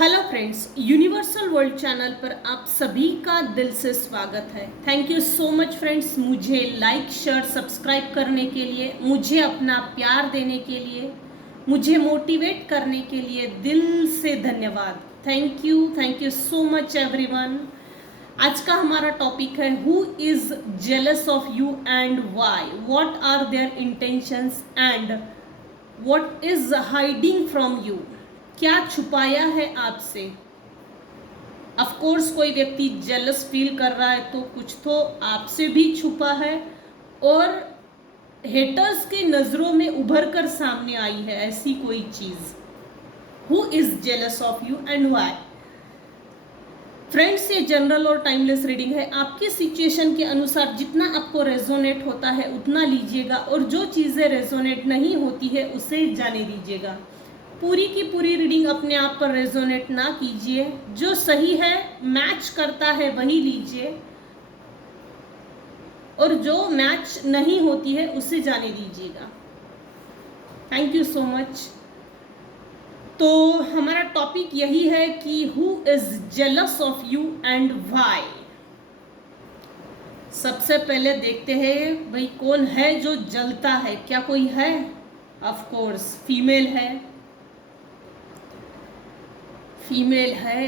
Hello friends, universal world channel पर आप सभी का दिल से स्वागत है। Thank you so much friends, मुझे लाइक शेयर सब्सक्राइब करने के लिए, मुझे अपना प्यार देने के लिए, मुझे मोटिवेट करने के लिए दिल से धन्यवाद। Thank you so much everyone. आज का हमारा टॉपिक है who is jealous of you and why, what are their intentions and what is hiding from you. क्या छुपाया है आपसे। ऑफ कोर्स कोई व्यक्ति जेलस फील कर रहा है तो कुछ तो आपसे भी छुपा है और हेटर्स की नजरों में उभर कर सामने आई है ऐसी कोई चीज। Who is jealous of you and why. Friends, ये जनरल और टाइमलेस रीडिंग है। आपकी सिचुएशन के अनुसार जितना आपको रेजोनेट होता है उतना लीजिएगा और जो चीजें रेजोनेट नहीं होती है उसे जाने दीजिएगा। पूरी की पूरी रीडिंग अपने आप पर रेजोनेट ना कीजिए। जो सही है, मैच करता है वही लीजिए और जो मैच नहीं होती है उसे जाने दीजिएगा। Thank you so much. तो हमारा टॉपिक यही है कि who is jealous of you and why. सबसे पहले देखते हैं भाई कौन है जो जलता है। क्या कोई है? ऑफ कोर्स फीमेल है। फीमेल है,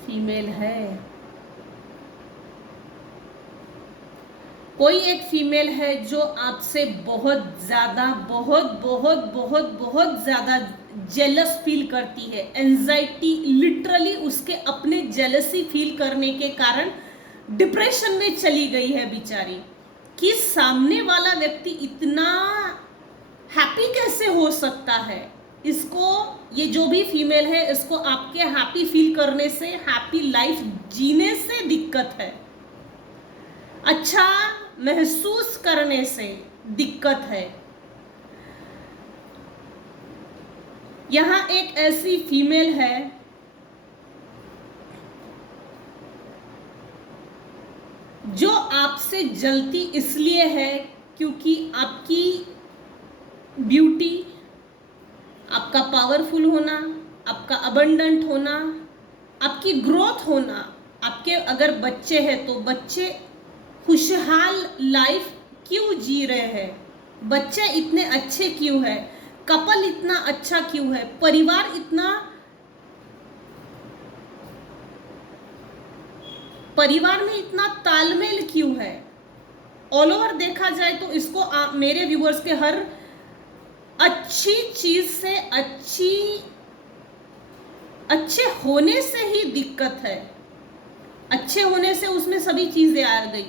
फीमेल है। कोई एक फीमेल है जो आपसे बहुत ज्यादा बहुत ज्यादा जेलस फील करती है। एंजाइटी, लिटरली उसके अपने जेलसी फील करने के कारण डिप्रेशन में चली गई है बेचारी कि सामने वाला व्यक्ति इतना हैप्पी कैसे हो सकता है। इसको, ये जो भी फीमेल है, इसको आपके हैप्पी फील करने से, हैप्पी लाइफ जीने से दिक्कत है, अच्छा महसूस करने से दिक्कत है। यहां एक ऐसी फीमेल है जो आपसे जलती इसलिए है क्योंकि आपकी ब्यूटी, आपका पावरफुल होना, आपका अबंडेंट होना, आपकी ग्रोथ होना, आपके अगर बच्चे हैं तो बच्चे खुशहाल लाइफ क्यों जी रहे हैं, बच्चे इतने अच्छे क्यों है, कपल इतना अच्छा क्यों है, परिवार इतना, परिवार में इतना तालमेल क्यों है। ऑल ओवर देखा जाए तो इसको मेरे व्यूअर्स के हर अच्छी चीज से, अच्छे होने से ही दिक्कत है। अच्छे होने से उसमें सभी चीजें आ गई।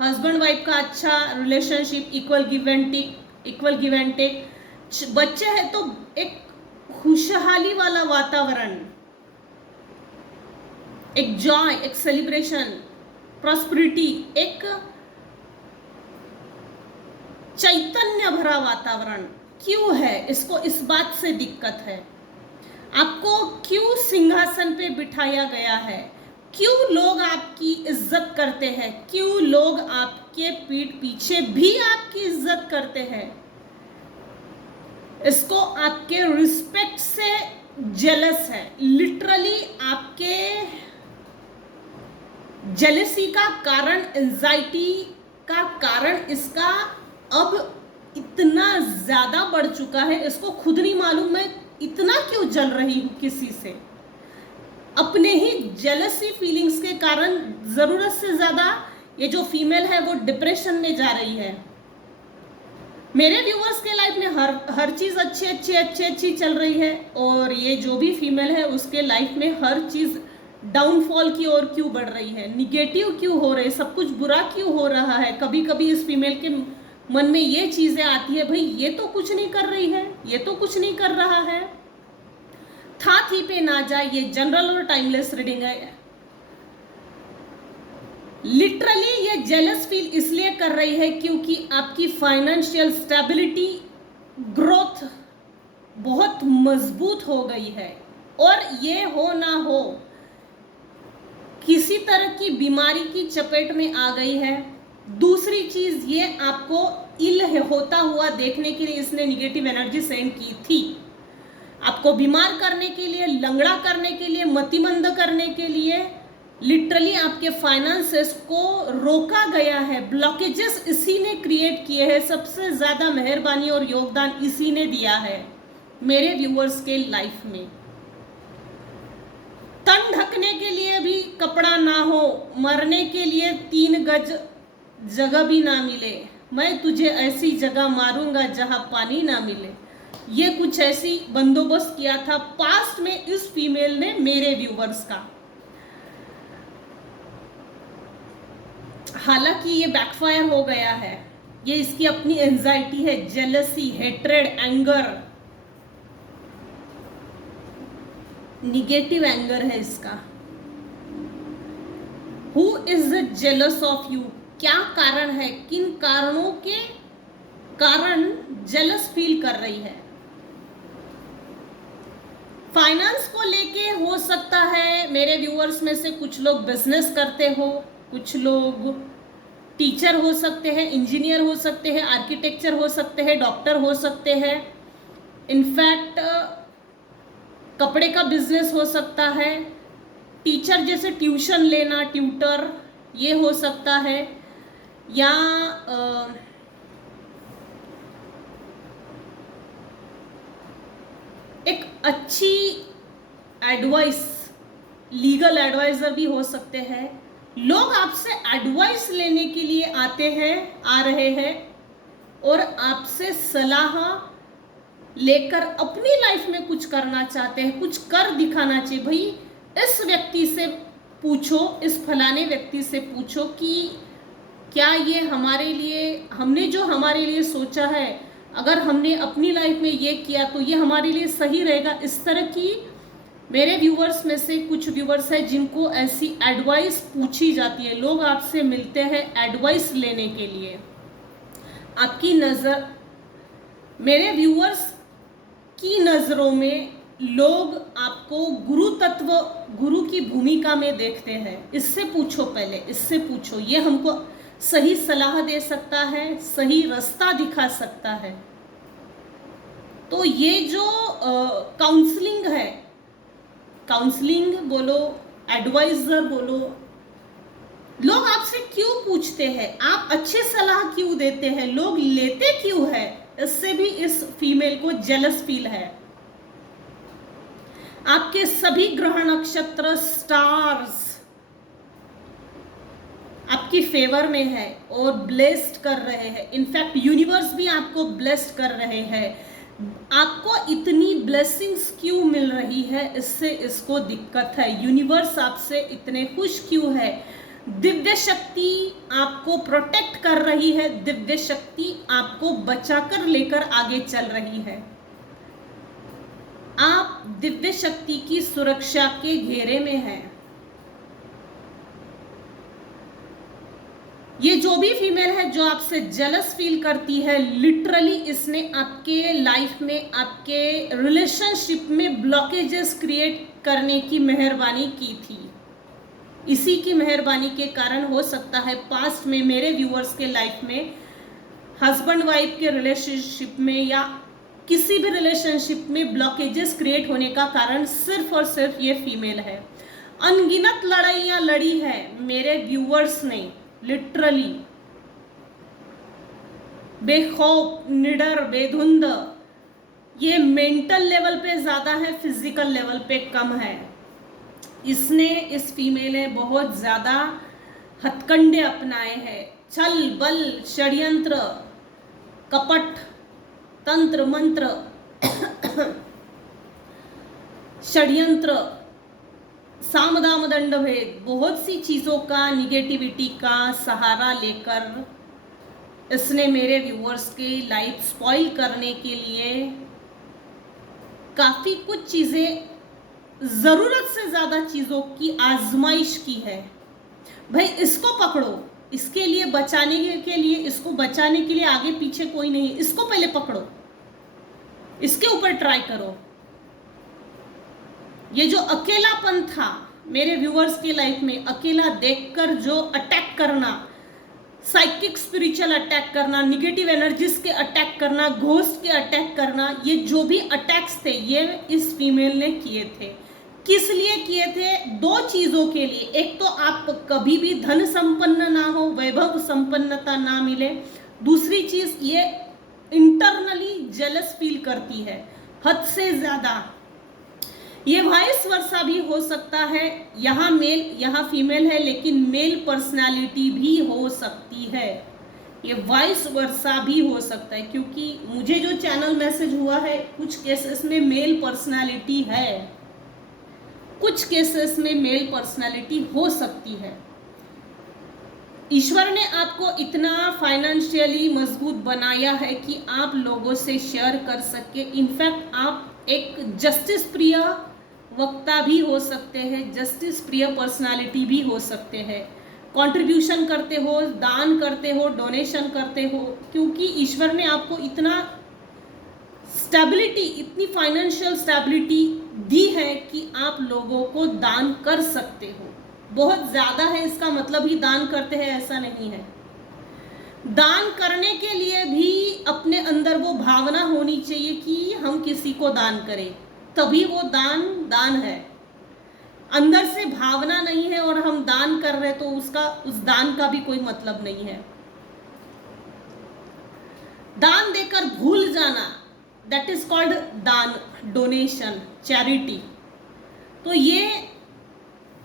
हस्बैंड वाइफ का अच्छा relationship, equal give and take, बच्चे हैं तो एक खुशहाली वाला वातावरण, एक जॉय, एक सेलिब्रेशन, प्रॉस्पेरिटी, एक चैतन्य भरा वातावरण क्यों है। इसको इस बात से दिक्कत है। आपको क्यों सिंहासन पे बिठाया गया है, क्यों लोग आपकी इज्जत करते हैं, क्यों लोग आपके पीठ पीछे भी आपकी इज्जत करते हैं। इसको आपके रिस्पेक्ट से जेलस है। लिटरली आपके जेलसी का कारण, एंजाइटी का कारण इसका अब इतना ज्यादा बढ़ चुका है, इसको खुद नहीं मालूम मैं इतना क्यों जल रही हूं किसी से। अपने ही जेलसी फीलिंग्स के कारण जरूरत से ज्यादा ये जो फीमेल है वो डिप्रेशन में जा रही है। मेरे व्यूअर्स के लाइफ में हर चीज अच्छी चल रही है और ये जो भी फीमेल है उसके लाइफ में हर चीज डाउनफॉल की ओर क्यों बढ़ रही है, निगेटिव क्यों हो रहे है, सब कुछ बुरा क्यों हो रहा है। कभी कभी इस फीमेल के मन में ये चीजें आती है, भाई ये तो कुछ नहीं कर रही है, ये तो कुछ नहीं कर रहा है। था थी पे ना जाए। ये जनरल और टाइमलेस रीडिंग है। लिटरली ये जेलस फील इसलिए कर रही है क्योंकि आपकी फाइनेंशियल स्टेबिलिटी, ग्रोथ बहुत मजबूत हो गई है और ये हो ना हो किसी तरह की बीमारी की चपेट में आ गई है। दूसरी चीज, ये आपको इल होता हुआ देखने के लिए इसने निगेटिव एनर्जी सेंड की थी। आपको बीमार करने के लिए, लंगड़ा करने के लिए, मतिमंद करने के लिए, लिटरली आपके फाइनेंसेस को रोका गया है। ब्लॉकेजेस इसी ने क्रिएट किए हैं। सबसे ज्यादा मेहरबानी और योगदान इसी ने दिया है मेरे व्यूअर्स के लाइफ में। तन ढकने के लिए भी कपड़ा ना हो, मरने के लिए 3 गज जगह भी ना मिले, मैं तुझे ऐसी जगह मारूंगा जहां पानी ना मिले, ये कुछ ऐसी बंदोबस्त किया था पास्ट में इस फीमेल ने मेरे व्यूवर्स का। हालांकि ये बैकफायर हो गया है। ये इसकी अपनी एंजाइटी है, jealousy, hatred, anger, negative anger है इसका। Who is jealous of you? क्या कारण है, किन कारणों के कारण जेलस फील कर रही है? फाइनेंस को लेके हो सकता है मेरे व्यूअर्स में से कुछ लोग बिजनेस करते हो, कुछ लोग टीचर हो सकते हैं, इंजीनियर हो सकते हैं, आर्किटेक्चर हो सकते हैं, डॉक्टर हो सकते हैं, इनफैक्ट कपड़े का बिजनेस हो सकता है, टीचर जैसे ट्यूशन लेना, ट्यूटर, ये हो सकता है, या एक अच्छी एडवाइस, लीगल एडवाइजर भी हो सकते हैं। लोग आपसे एडवाइस लेने के लिए आते हैं, आ रहे हैं, और आपसे सलाह लेकर अपनी लाइफ में कुछ करना चाहते हैं, कुछ कर दिखाना चाहिए। भाई इस व्यक्ति से पूछो, इस फलाने व्यक्ति से पूछो कि क्या ये हमारे लिए, हमने जो हमारे लिए सोचा है, अगर हमने अपनी लाइफ में ये किया तो ये हमारे लिए सही रहेगा। इस तरह की मेरे व्यूवर्स में से कुछ व्यूवर्स हैं जिनको ऐसी एडवाइस पूछी जाती है। लोग आपसे मिलते हैं एडवाइस लेने के लिए। आपकी नज़र, मेरे व्यूवर्स की नज़रों में लोग आपको गुरु तत्व, गुरु की भूमिका में देखते हैं। इससे पूछो, पहले इससे पूछो, ये हमको सही सलाह दे सकता है, सही रास्ता दिखा सकता है। तो ये जो काउंसलिंग है, काउंसलिंग बोलो, एडवाइजर बोलो, लोग आपसे क्यों पूछते हैं, आप अच्छे सलाह क्यों देते हैं, लोग लेते क्यों है, इससे भी इस फीमेल को जेलस फील है। आपके सभी ग्रह नक्षत्र स्टार्स आपकी फेवर में है और ब्लेस्ड कर रहे हैं। इनफैक्ट यूनिवर्स भी आपको ब्लेस्ड कर रहे हैं। आपको इतनी ब्लेसिंग्स क्यों मिल रही है, इससे इसको दिक्कत है। यूनिवर्स आपसे इतने खुश क्यों है? दिव्य शक्ति आपको प्रोटेक्ट कर रही है, दिव्य शक्ति आपको बचाकर लेकर आगे चल रही है। आप दिव्य शक्ति की सुरक्षा के घेरे में हैं। ये जो भी फीमेल है जो आपसे जेलस फील करती है, लिटरली इसने आपके लाइफ में, आपके रिलेशनशिप में ब्लॉकेजेस क्रिएट करने की मेहरबानी की थी। इसी की मेहरबानी के कारण हो सकता है पास्ट में मेरे व्यूअर्स के लाइफ में, हस्बैंड वाइफ के रिलेशनशिप में या किसी भी रिलेशनशिप में ब्लॉकेजेस क्रिएट होने का कारण सिर्फ और सिर्फ ये फीमेल है। अनगिनत लड़ाइयाँ लड़ी है मेरे व्यूअर्स ने, लिटरली बेखौफ, निडर, बेधुंद। ये मेंटल लेवल पे ज्यादा है, फिजिकल लेवल पे कम है। इसने, इस फीमेल ने बहुत ज्यादा हथकंडे अपनाए हैं, छल बल, षड्यंत्र, कपट, तंत्र मंत्र, षड्यंत्र, सामदाम दंड भेद, बहुत सी चीजों का, निगेटिविटी का सहारा लेकर इसने मेरे व्यूअर्स के लाइफ स्पॉइल करने के लिए काफी कुछ चीजें, जरूरत से ज्यादा चीजों की आजमाइश की है। भाई इसको पकड़ो, इसके लिए बचाने के लिए, इसको बचाने के लिए आगे पीछे कोई नहीं, इसको पहले पकड़ो, इसके ऊपर ट्राई करो। ये जो अकेलापन था मेरे व्यूअर्स के लाइफ में, अकेला देखकर जो अटैक करना, साइकिक स्पिरिचुअल अटैक करना, निगेटिव एनर्जीज के अटैक करना, घोस्ट के अटैक करना, ये जो भी अटैक्स थे ये इस फीमेल ने किए थे। किस लिए किए थे? दो चीजों के लिए। एक तो आप कभी भी धन संपन्न ना हो, वैभव संपन्नता ना मिले। दूसरी चीज, ये इंटरनली जेलस फील करती है हद से ज्यादा। ये वाइस वर्सा भी हो सकता है, यहाँ मेल यहाँ फीमेल है, लेकिन मेल पर्सनालिटी भी हो सकती है। ये वाइस वर्सा भी हो सकता है, क्योंकि मुझे जो चैनल मैसेज हुआ है कुछ केसेस में मेल पर्सनालिटी है, कुछ केसेस में मेल पर्सनालिटी हो सकती है। ईश्वर ने आपको इतना फाइनेंशियली मजबूत बनाया है कि आप लोगों से शेयर कर सके। इनफैक्ट आप एक जस्टिस प्रिय वक्ता भी हो सकते हैं, जस्टिस प्रिय पर्सनालिटी भी हो सकते हैं। कंट्रीब्यूशन करते हो, दान करते हो, डोनेशन करते हो, क्योंकि ईश्वर ने आपको इतना स्टेबिलिटी, इतनी फाइनेंशियल स्टेबिलिटी दी है कि आप लोगों को दान कर सकते हो। बहुत ज़्यादा है इसका मतलब ही दान करते हैं ऐसा नहीं है। दान करने के लिए भी अपने अंदर वो भावना होनी चाहिए कि हम किसी को दान करें, तभी वो दान है। अंदर से भावना नहीं है और हम दान कर रहे तो उस दान का भी कोई मतलब नहीं है। दान देकर भूल जाना, दैट इज कॉल्ड दान, डोनेशन, चैरिटी। तो ये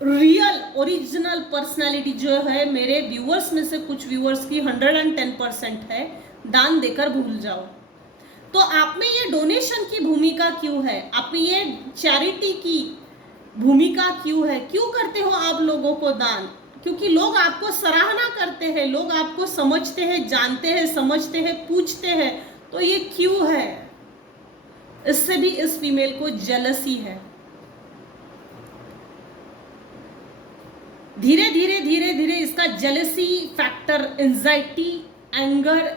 रियल ओरिजिनल पर्सनालिटी जो है मेरे व्यूअर्स में से कुछ व्यूअर्स की 110% है, दान देकर भूल जाओ। तो आप में ये डोनेशन की भूमिका क्यों है? आप में ये चैरिटी की भूमिका क्यों है? क्यों करते हो आप लोगों को दान? क्योंकि लोग आपको सराहना करते हैं, लोग आपको समझते हैं, जानते हैं, समझते हैं, पूछते हैं। तो ये क्यों है? इससे भी इस फीमेल को जेलसी है। धीरे धीरे इसका jealousy factor anxiety, anger,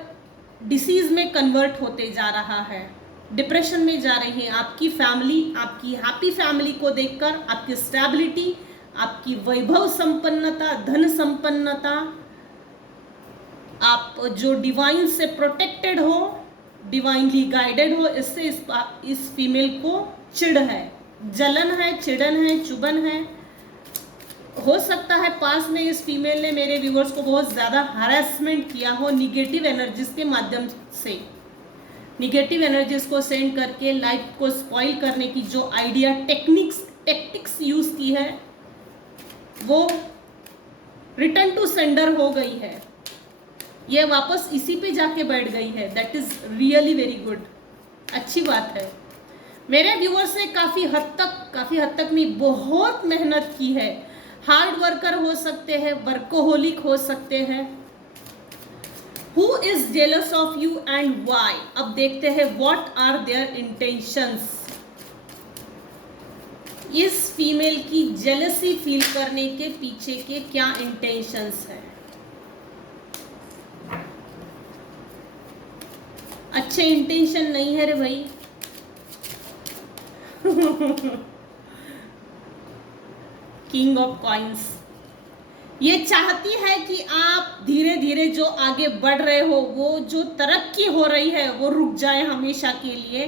disease में कन्वर्ट होते जा रहा है, डिप्रेशन में जा रही है। आपकी फैमिली, आपकी हैप्पी फैमिली को देखकर, आपकी स्टेबिलिटी, आपकी वैभव संपन्नता, धन संपन्नता, आप जो डिवाइन से प्रोटेक्टेड हो, डिवाइनली गाइडेड हो, इससे इस फीमेल को चिढ़ है, जलन है, चिड़न है, चुभन है। हो सकता है पास में इस फीमेल ने मेरे व्यूअर्स को बहुत ज़्यादा हरासमेंट किया हो निगेटिव एनर्जीज के माध्यम से। निगेटिव एनर्जीज को सेंड करके लाइफ को स्पॉइल करने की जो आइडिया, टेक्टिक्स यूज की है, वो रिटर्न टू सेंडर हो गई है। ये वापस इसी पे जाके बैठ गई है। That is really very good, अच्छी बात है। मेरे व्यूअर्स ने काफ़ी हद तक नहीं, बहुत मेहनत की है। हार्ड वर्कर हो सकते हैं, वर्कोहोलिक हो सकते हैं। Who is jealous of you and why? अब देखते हैं what are their intentions। इस फीमेल की जेलसी फील करने के पीछे के क्या इंटेंशंस है? अच्छे इंटेंशन नहीं है रे भाई। किंग ऑफ कॉइंस, ये चाहती है कि आप धीरे धीरे जो आगे बढ़ रहे हो, वो जो तरक्की हो रही है वो रुक जाए हमेशा के लिए।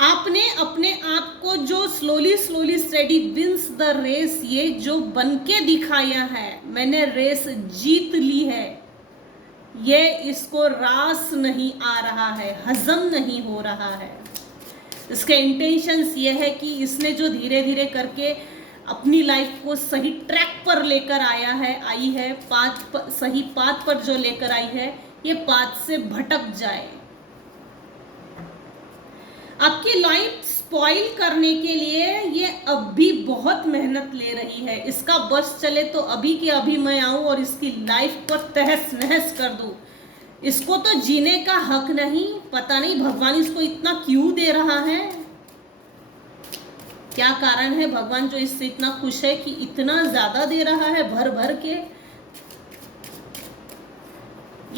आपने अपने आप को जो slowly steady wins the race, ये जो बन के दिखाया है, मैंने रेस जीत ली है, ये इसको रास नहीं आ रहा है, हजम नहीं हो रहा है। इसके इंटेंशंस ये है कि इसने जो धीरे धीरे करके अपनी लाइफ को सही ट्रैक पर लेकर आई है, सही पाथ पर जो लेकर आई है, ये पाथ से भटक जाए। आपकी लाइफ स्पॉइल करने के लिए ये अब भी बहुत मेहनत ले रही है। इसका बस चले तो अभी के अभी मैं आऊं और इसकी लाइफ पर तहस नहस कर दूं। इसको तो जीने का हक नहीं, पता नहीं भगवान इसको इतना क्यों दे रहा है, क्या कारण है भगवान जो इससे इतना खुश है कि इतना ज्यादा दे रहा है भर भर के।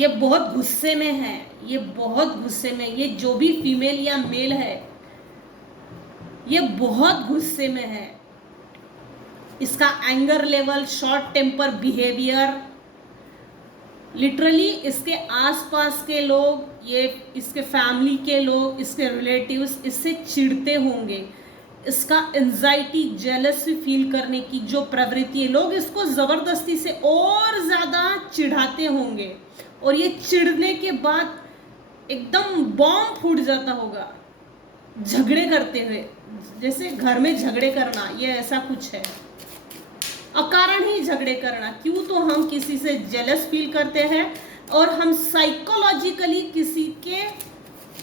ये बहुत गुस्से में है, ये बहुत गुस्से में, ये जो भी फीमेल या मेल है ये बहुत गुस्से में है। इसका anger level, short temper behaviour, literally इसके आसपास के लोग, ये इसके फैमिली के लोग, इसके रिलेटिव्स इससे चिढ़ते होंगे। इसका एंजाइटी, जेलसी फील करने की जो प्रवृत्ति है, लोग इसको ज़बरदस्ती से और ज़्यादा चिढ़ाते होंगे और ये चिढ़ने के बाद एकदम बॉम्ब फूट जाता होगा झगड़े करते हुए, जैसे घर में झगड़े करना, ये ऐसा कुछ है। अकारण ही झगड़े करना, क्यों? तो हम किसी से जेलस फील करते हैं और हम साइकोलॉजिकली किसी के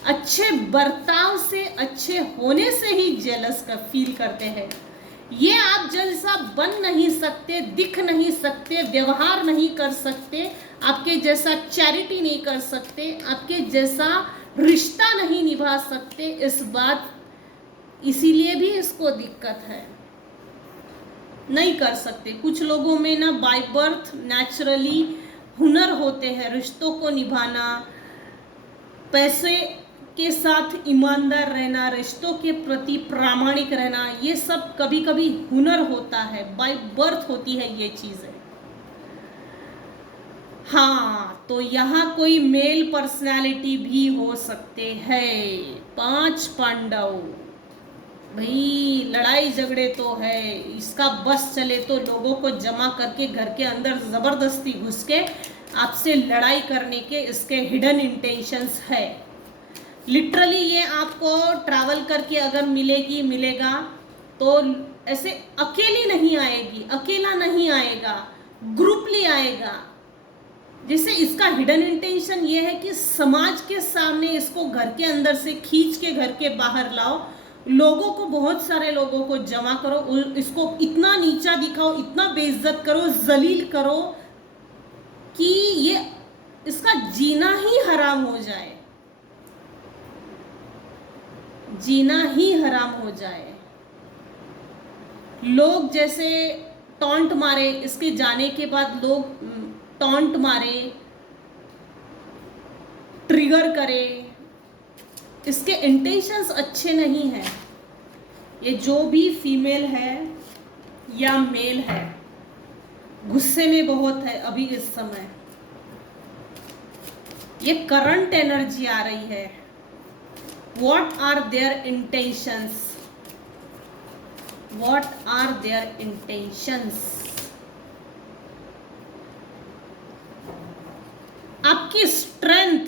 अच्छे बर्ताव से, अच्छे होने से ही जेलस का फील करते हैं। ये आप जैसा बन नहीं सकते, दिख नहीं सकते, व्यवहार नहीं कर सकते, आपके जैसा चैरिटी नहीं कर सकते, आपके जैसा रिश्ता नहीं निभा सकते, इस बात इसीलिए भी इसको दिक्कत है, नहीं कर सकते। कुछ लोगों में ना बाय बर्थ नेचुरली हुनर होते हैं रिश्तों को निभाना, पैसे के साथ ईमानदार रहना, रिश्तों के प्रति प्रामाणिक रहना, ये सब कभी कभी हुनर होता है, बाय बर्थ होती है ये चीजें। हाँ, तो यहाँ कोई मेल पर्सनालिटी भी हो सकते हैं। 5 पांडव, भाई लड़ाई झगड़े तो है, इसका बस चले तो लोगों को जमा करके घर के अंदर जबरदस्ती घुस के आपसे लड़ाई करने के इसके हिडन इंटेंशंस है। लिटरली ये आपको ट्रैवल करके अगर मिलेगा तो ऐसे अकेली नहीं आएगी, अकेला नहीं आएगा, ग्रुपली आएगा। जैसे इसका हिडन इंटेंशन ये है कि समाज के सामने इसको घर के अंदर से खींच के घर के बाहर लाओ, लोगों को, बहुत सारे लोगों को जमा करो, इसको इतना नीचा दिखाओ, इतना बेइज्जत करो, जलील करो कि ये इसका जीना ही हराम हो जाए, जीना ही हराम हो जाए। लोग जैसे टॉन्ट मारे, इसके जाने के बाद लोग टॉन्ट मारे, ट्रिगर करे, इसके इंटेंशंस अच्छे नहीं हैं। ये जो भी फीमेल है या मेल है, गुस्से में बहुत है अभी इस समय, ये करंट एनर्जी आ रही है। What are their intentions? What are their intentions? आपकी स्ट्रेंथ,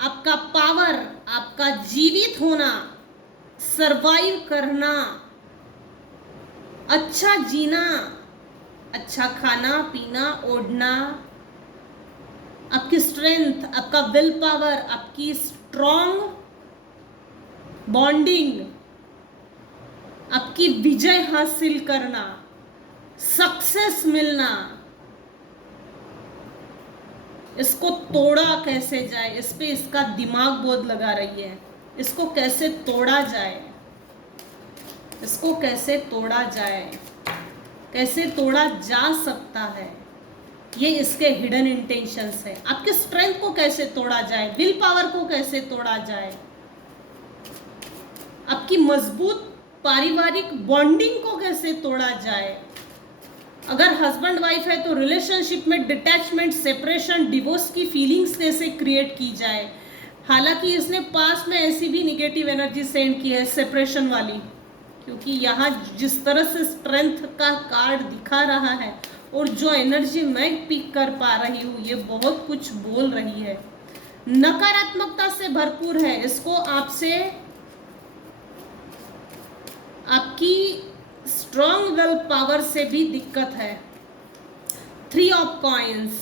आपका पावर, आपका जीवित होना, सरवाइव करना, अच्छा जीना, अच्छा खाना पीना ओढ़ना, आपकी स्ट्रेंथ, आपका विल पावर, आपकी स्ट्रॉन्ग बॉन्डिंग, आपकी विजय हासिल करना, सक्सेस मिलना, इसको तोड़ा कैसे जाए, इस पे इसका दिमाग बहुत लगा रही है। इसको कैसे तोड़ा जाए, इसको कैसे तोड़ा जाए, कैसे तोड़ा जा सकता है, ये इसके हिडन इंटेंशंस है। आपके स्ट्रेंथ को कैसे तोड़ा जाए, विल पावर को कैसे तोड़ा जाए, आपकी मजबूत पारिवारिक बॉन्डिंग को कैसे तोड़ा जाए। अगर हस्बैंड वाइफ है तो रिलेशनशिप में डिटैचमेंट, सेपरेशन, डिवोर्स की फीलिंग्स कैसे क्रिएट की जाए। हालांकि इसने पास्ट में ऐसी भी निगेटिव एनर्जी सेंड की है, सेपरेशन वाली, क्योंकि यहाँ जिस तरह से स्ट्रेंथ का कार्ड दिखा रहा है और जो एनर्जी मैं पिक कर पा रही हूँ, ये बहुत कुछ बोल रही है, नकारात्मकता से भरपूर है। इसको आपसे, आपकी स्ट्रॉन्ग विल पावर से भी दिक्कत है। 3 ऑफ कॉइंस,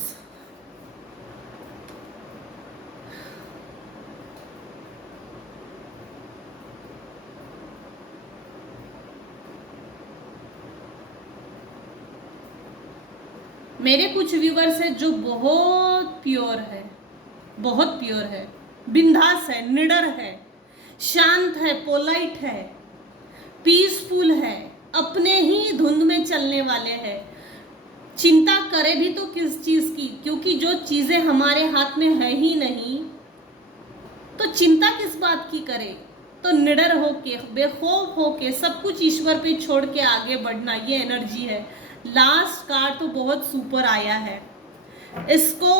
मेरे कुछ व्यूवर्स है जो बहुत प्योर है, बहुत प्योर है, बिंदास है, निडर है, शांत है, पोलाइट है, पीसफुल है, अपने ही धुंध में चलने वाले हैं। चिंता करे भी तो किस चीज की, क्योंकि जो चीजें हमारे हाथ में है ही नहीं तो चिंता किस बात की करे। तो निडर होके, बेखौफ होके, सब कुछ ईश्वर पे छोड़ के आगे बढ़ना, ये एनर्जी है। लास्ट कार्ड तो बहुत सुपर आया है। इसको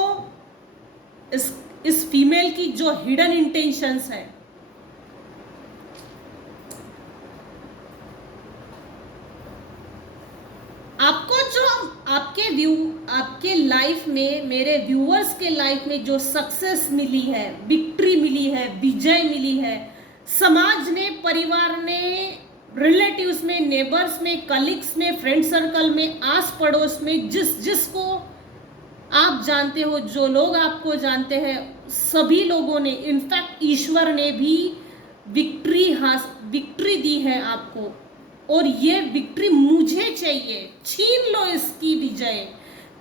इस फीमेल की जो हिडन इंटेंशंस है, आपको जो आपके लाइफ में, मेरे व्यूअर्स के लाइफ में जो सक्सेस मिली है, विक्ट्री मिली है, विजय मिली है, समाज ने, परिवार ने, रिलेटिव्स में, नेबर्स में, कलीग्स में, फ्रेंड सर्कल में, आस पड़ोस में, जिसको आप जानते हो, जो लोग आपको जानते हैं, सभी लोगों ने, इनफैक्ट ईश्वर ने भी विक्ट्री दी है आपको। और ये विक्ट्री मुझे चाहिए। छीन लो इसकी विजय,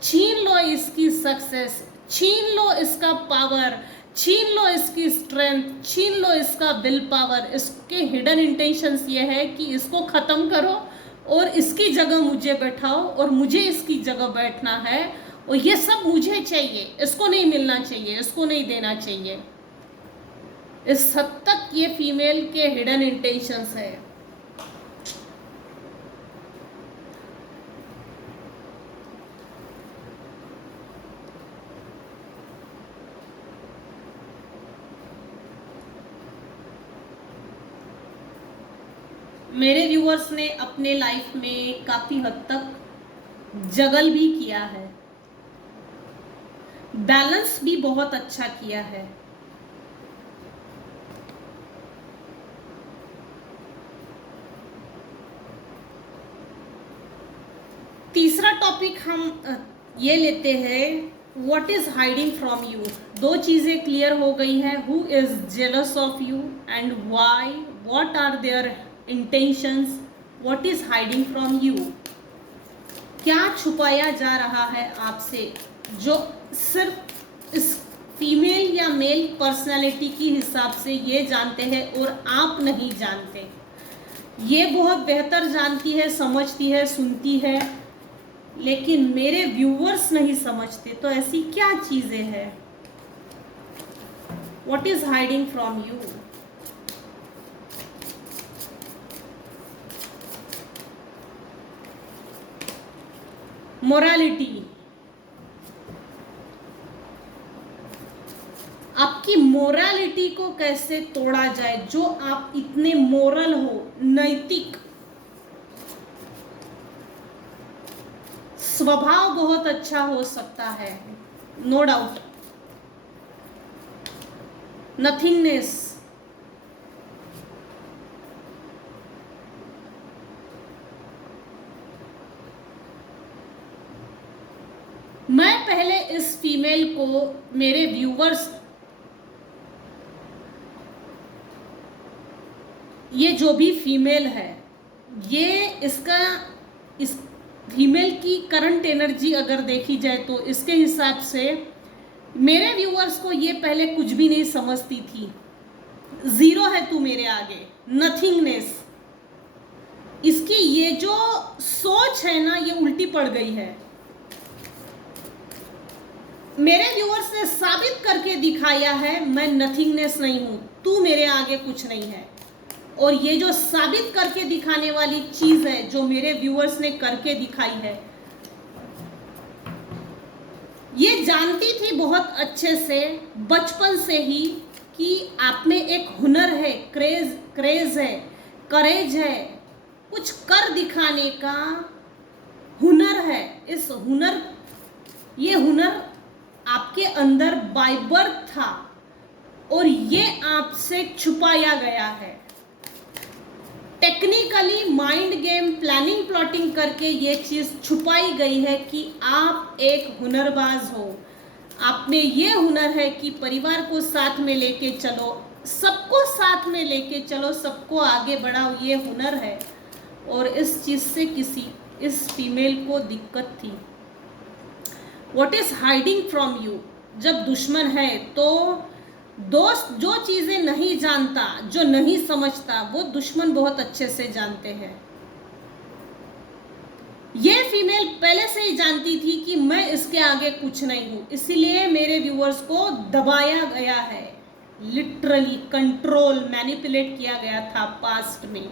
छीन लो इसकी सक्सेस, छीन लो इसका पावर, छीन लो इसकी स्ट्रेंथ, छीन लो इसका विल पावर। इसके हिडन इंटेंशंस ये है कि इसको ख़त्म करो और इसकी जगह मुझे बैठाओ और मुझे इसकी जगह बैठना है, और ये सब मुझे चाहिए, इसको नहीं मिलना चाहिए, इसको नहीं देना चाहिए। इस हद तक ये फीमेल के हिडन इंटेंशंस है। मेरे व्यूअर्स ने अपने लाइफ में काफ़ी हद तक जगल भी किया है, बैलेंस भी बहुत अच्छा किया है। तीसरा टॉपिक हम ये लेते हैं, what is hiding from you. दो चीज़ें क्लियर हो गई हैं, who is jealous of you and why, what are their intentions, what is hiding from you. क्या छुपाया जा रहा है आपसे, जो सिर्फ इस फीमेल या मेल पर्सनालिटी की हिसाब से ये जानते हैं और आप नहीं जानते। ये बहुत बेहतर जानती है, समझती है, सुनती है, लेकिन मेरे व्यूअर्स नहीं समझते। तो ऐसी क्या चीज़ें हैं, what is hiding from you. Morality, आपकी मोरालिटी को कैसे तोड़ा जाए, जो आप इतने मोरल हो, नैतिक, स्वभाव बहुत अच्छा हो सकता है, नो डाउट, नथिंगनेस, मैं पहले इस फीमेल को, मेरे व्यूवर्स, ये जो भी फीमेल है, ये इस फीमेल की करंट एनर्जी अगर देखी जाए तो इसके हिसाब से मेरे व्यूअर्स को ये पहले कुछ भी नहीं समझती थी। जीरो है तू मेरे आगे, नथिंगनेस। इसकी ये जो सोच है ना, ये उल्टी पड़ गई है। मेरे व्यूअर्स ने साबित करके दिखाया है, मैं नथिंगनेस नहीं हूं, तू मेरे आगे कुछ नहीं है। और ये जो साबित करके दिखाने वाली चीज है, जो मेरे व्यूअर्स ने करके दिखाई है, ये जानती थी बहुत अच्छे से बचपन से ही कि आप में एक हुनर है, क्रेज है, करेज है, कुछ कर दिखाने का हुनर है। ये हुनर आपके अंदर बाय बर्थ था और ये आपसे छुपाया गया है। Technically mind game, planning, plotting करके ये चीज़ छुपाई गई है कि आप एक हुनरबाज हो। आप में ये हुनर है कि परिवार को साथ में लेके चलो, सबको साथ में लेके चलो, सबको आगे बढ़ाओ, ये हुनर है। और इस चीज़ से इस फीमेल को दिक्कत थी। What is hiding from you, जब दुश्मन है तो दोस्त जो चीज़ें नहीं जानता, जो नहीं समझता, वो दुश्मन बहुत अच्छे से जानते हैं। ये फीमेल पहले से ही जानती थी कि मैं इसके आगे कुछ नहीं हूं, इसीलिए मेरे व्यूअर्स को दबाया गया है, लिटरली कंट्रोल, मैनिपुलेट किया गया था पास्ट में।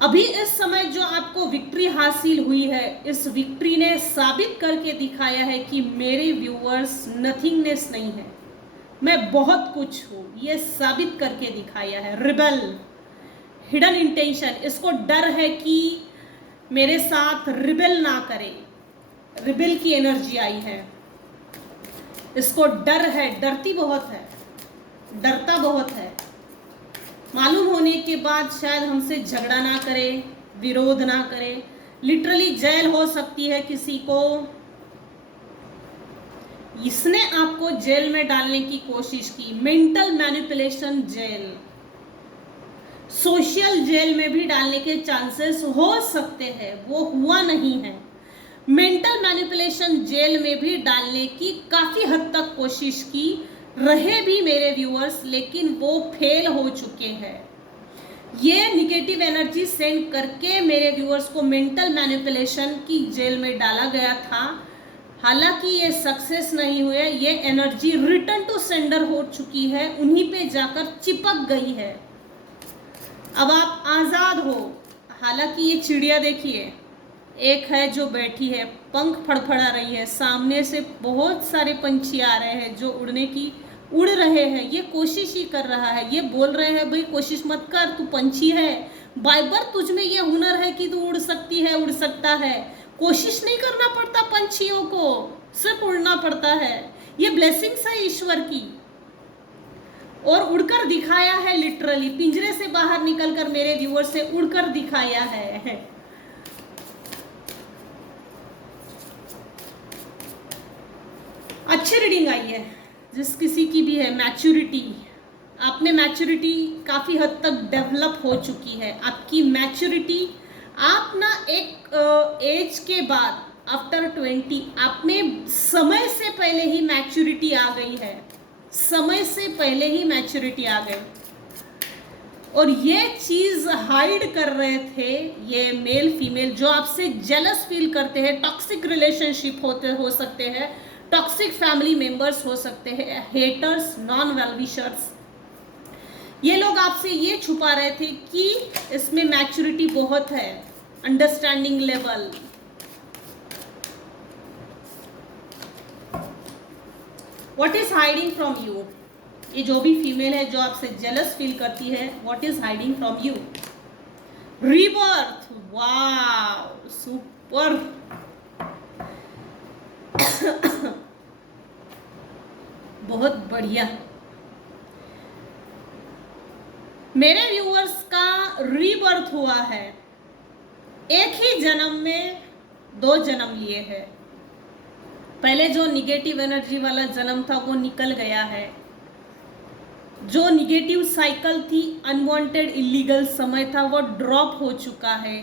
अभी इस समय जो आपको विक्ट्री हासिल हुई है, इस विक्ट्री ने साबित करके दिखाया है कि मेरे व्यूअर्स नथिंगनेस नहीं है, मैं बहुत कुछ हूँ, ये साबित करके दिखाया है। रिबेल, हिडन इंटेंशन, इसको डर है कि मेरे साथ रिबेल ना करे, रिबेल की एनर्जी आई है, इसको डर है, डरती बहुत है, डरता बहुत है। मालूम होने के बाद शायद हमसे झगड़ा ना करे, विरोध ना करे, लिटरली जेल हो सकती है किसी को। इसने आपको जेल में डालने की कोशिश की, mental manipulation jail, social jail में भी डालने के चांसेस हो सकते हैं, वो हुआ नहीं है। मेंटल मैनिपुलेशन जेल में भी डालने की काफी हद तक कोशिश की रहे भी मेरे व्यूअर्स, लेकिन वो फेल हो चुके हैं। ये निगेटिव एनर्जी सेंड करके मेरे व्यूअर्स को मेंटल मैनिपुलेशन की जेल में डाला गया था। हालांकि ये सक्सेस नहीं हुए, ये एनर्जी रिटर्न टू सेंडर हो चुकी है, उन्हीं पे जाकर चिपक गई है। अब आप आज़ाद हो। हालांकि ये चिड़िया देखिए, एक है जो बैठी है, पंख फड़फड़ा रही है, सामने से बहुत सारे पंछी आ रहे हैं जो उड़ रहे हैं, ये कोशिश ही कर रहा है, ये बोल रहे हैं भाई कोशिश मत कर, तू पंछी है, बाइबर तुझ में ये हुनर है कि तू उड़ सकती है, उड़ सकता है, कोशिश नहीं करना पड़ता पंछियों को, सिर्फ उड़ना पड़ता है। ये ब्लेसिंग्स है ईश्वर की, और उड़कर दिखाया है, लिटरली पिंजरे से बाहर निकलकर मेरे व्यूअर से उड़कर दिखाया है। अच्छी रीडिंग आई है, जिस किसी की भी है। मैच्योरिटी, आप में मैच्योरिटी काफ़ी हद तक डेवलप हो चुकी है। आपकी मैच्योरिटी, आप ना एक एज के बाद आफ्टर 20 आप में समय से पहले ही मैच्योरिटी आ गई है, समय से पहले ही मैच्योरिटी आ गई। और ये चीज़ हाइड कर रहे थे ये मेल फीमेल जो आपसे जेलस फील करते हैं, टॉक्सिक रिलेशनशिप हो सकते हैं, टॉक्सिक फैमिली मेंबर्स हो सकते हैं, हेटर्स, नॉन वेल विशर्स। ये लोग आपसे ये छुपा रहे थे कि इसमें मैच्योरिटी बहुत है, understanding level. What is hiding from you? ये जो भी फीमेल है जो आपसे जेलस फील करती है, what is hiding from you? Rebirth, wow, super. बहुत बढ़िया। मेरे व्यूअर्स का रीबर्थ हुआ है, एक ही जन्म में 2 जन्म लिए हैं। पहले जो निगेटिव एनर्जी वाला जन्म था वो निकल गया है, जो निगेटिव साइकिल थी, अनवांटेड इलीगल समय था, वो ड्रॉप हो चुका है।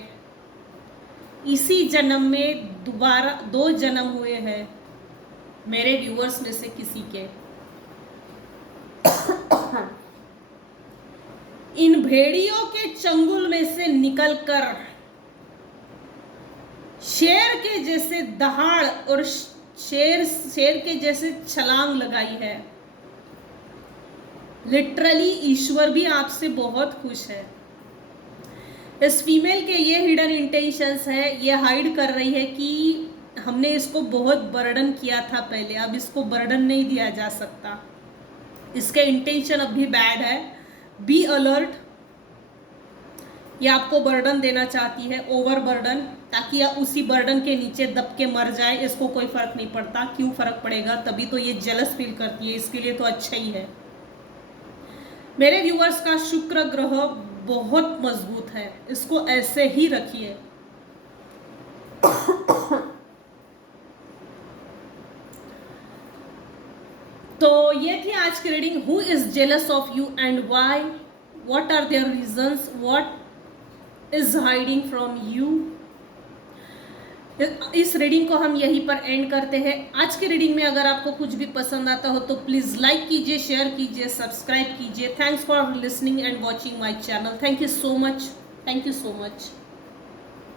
इसी जन्म में दोबारा 2 जन्म हुए हैं मेरे व्यूअर्स में से किसी के। इन भेड़ियों के चंगुल में से निकलकर शेर के जैसे दहाड़ और शेर के जैसे छलांग लगाई है। लिटरली ईश्वर भी आपसे बहुत खुश है। इस फीमेल के ये हिडन इंटेंशंस है, ये हाइड कर रही है कि हमने इसको बहुत बर्डन किया था पहले, अब इसको बर्डन नहीं दिया जा सकता। इसके इंटेंशन अब भी बैड है, बी अलर्ट। ये आपको बर्डन देना चाहती है, ओवर बर्डन, ताकि आप उसी बर्डन के नीचे दब के मर जाए। इसको कोई फर्क नहीं पड़ता, क्यों फर्क पड़ेगा, तभी तो ये जेलस फील करती है, इसके लिए तो अच्छा ही है। मेरे व्यूअर्स का शुक्र ग्रह बहुत मजबूत है, इसको ऐसे ही रखिए। तो ये थी आज की reading. Who is jealous of you and why, what are their reasons, what is hiding from you. इस रीडिंग को हम यहीं पर एंड करते हैं। आज की रीडिंग में अगर आपको कुछ भी पसंद आता हो तो प्लीज़ लाइक कीजिए, शेयर कीजिए, सब्सक्राइब कीजिए। Thanks for listening and watching my channel. Thank you so much, thank you so much.